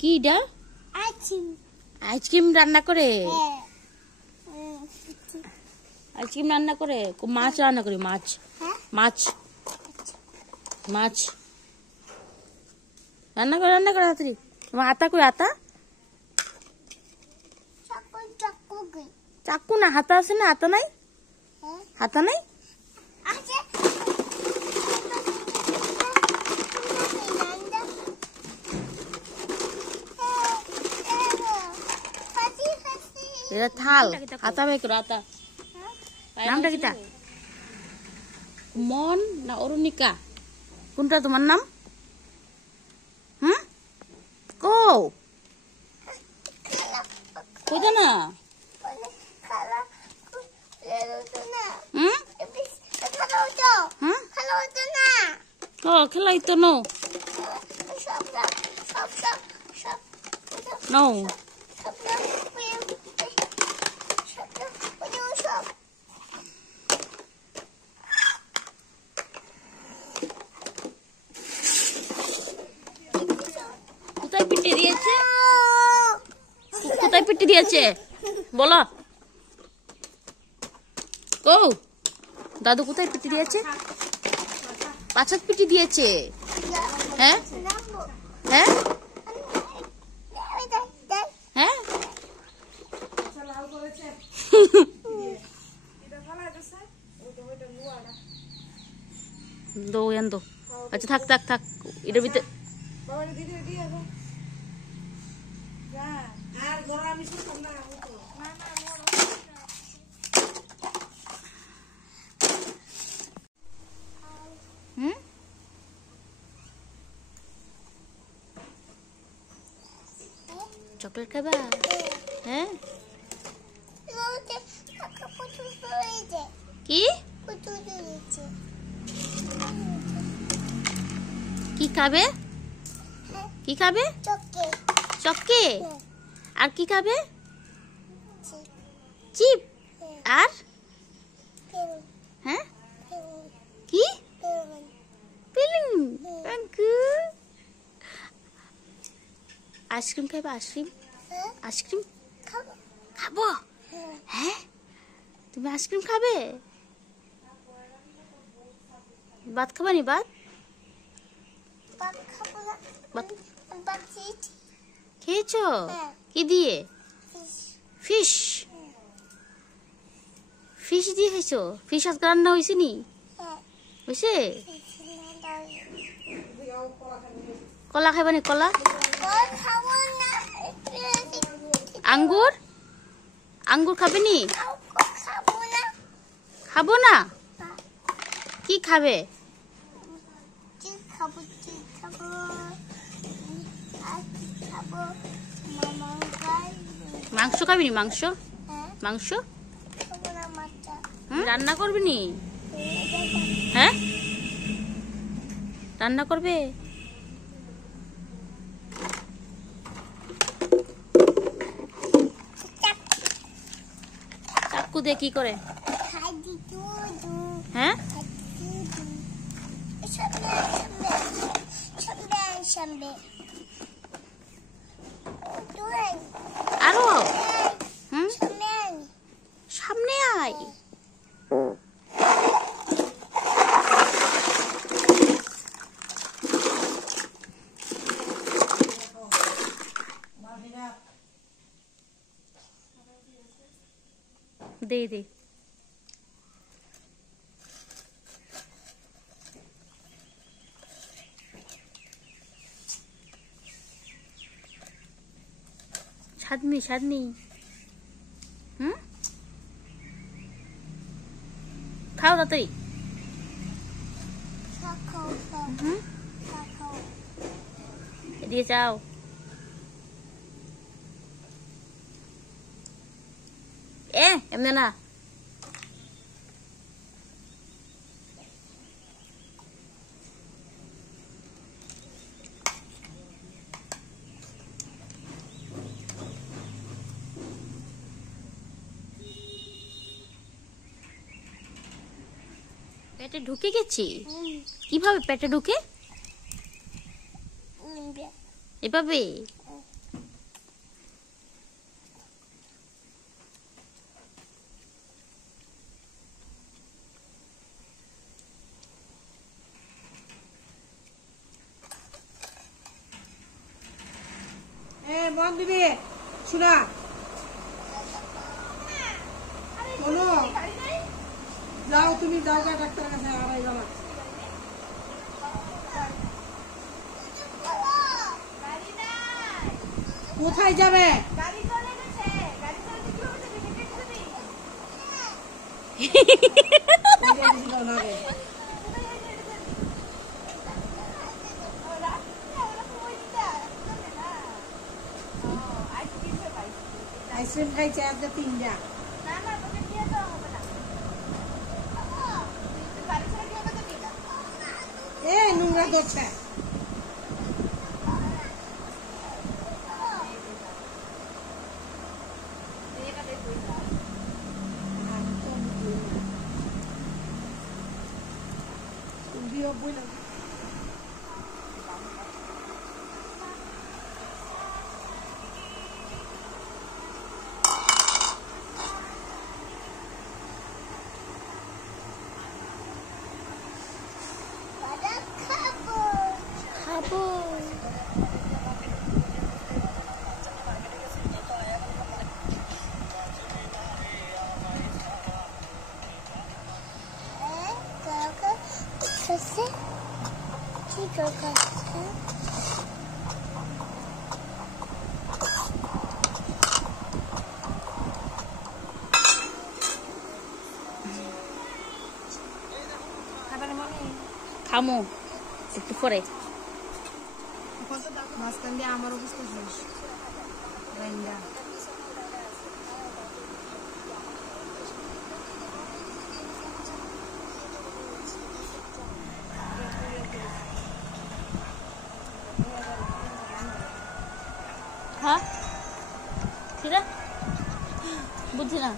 কি এটা? Ice cream. Ice cream রান্না করে? আইসক্রিম রান্না করে? মাছ রান্না করি, মাছ। মাছ মাছ রান্না করে তাড়াতাড়ি। তোমার আতা কই? আতা চাকু না, হাতা আছে না? হাতা নাই? হাতা নাই? এটা থাল। হাতা বের করো, হাতা। নামটা কিটা? মন না অরুণিকা? কোনটা তোমার নাম? কো কোথা না? খেলাই তো নো নো। কোথায় পিটি দিয়েছে? কোথায় পিটি দিয়েছে বলো? ও দাদু কোথায় পিটি দিয়েছে? পাছাত পিটি দিয়েছে? হ্যাঁ হ্যাঁ হ্যাঁ। দো এন দো। আচ্ছা থাক থাক থাক, এটার ভিতরে চকলেট খাবা? হ্যাঁ কি কি খাবে? কি খাবে? চক্কে। আর কি খাবে? চিপ। আর হ্যাঁ কি? আইসক্রিম খাবে? আইসক্রিম আইসক্রিম খাবো? হ্যাঁ তুমি আইসক্রিম খাবে? ভাত খাবা নি? ভাত খেয়েছো? কি দিয়ে? ফিশ। ফিশ দিয়ে খেয়েছো? ফিশ আজকে রান্না হয়েছে নি? হয়েছে? কলা খাইবা নি? কলা? আঙ্গুর? আঙ্গুর খাবে নি? খাবো না? কি খাবে? মাংস খাবি নি? মাংস মাংস রান্না করবি নি? হ্যাঁ রান্না করবে? চাকু দিয়ে কি করে? হ্যাঁ আরো সামনে আয়। দে দে। সাদনি সাদনি। খাও তাড়াতাড়ি। এদিকে যাও। এমনি না। পেটে ঢুকে গেছি? কিভাবে পেটে ঢুকে? এভাবে? মন দিবি শোনা শোনো যাও তুমি যাও গা ডাক্তার কাছে আড়াই যাবা কোথায় যাবে আইসক্রিম খাইছে আজকে 3টা এ নোংরা করছে খামো একটু পরে মাঝখান দিয়ে আমার অবস্থা শেষ হ্যাঁ ঠিক বুঝছি না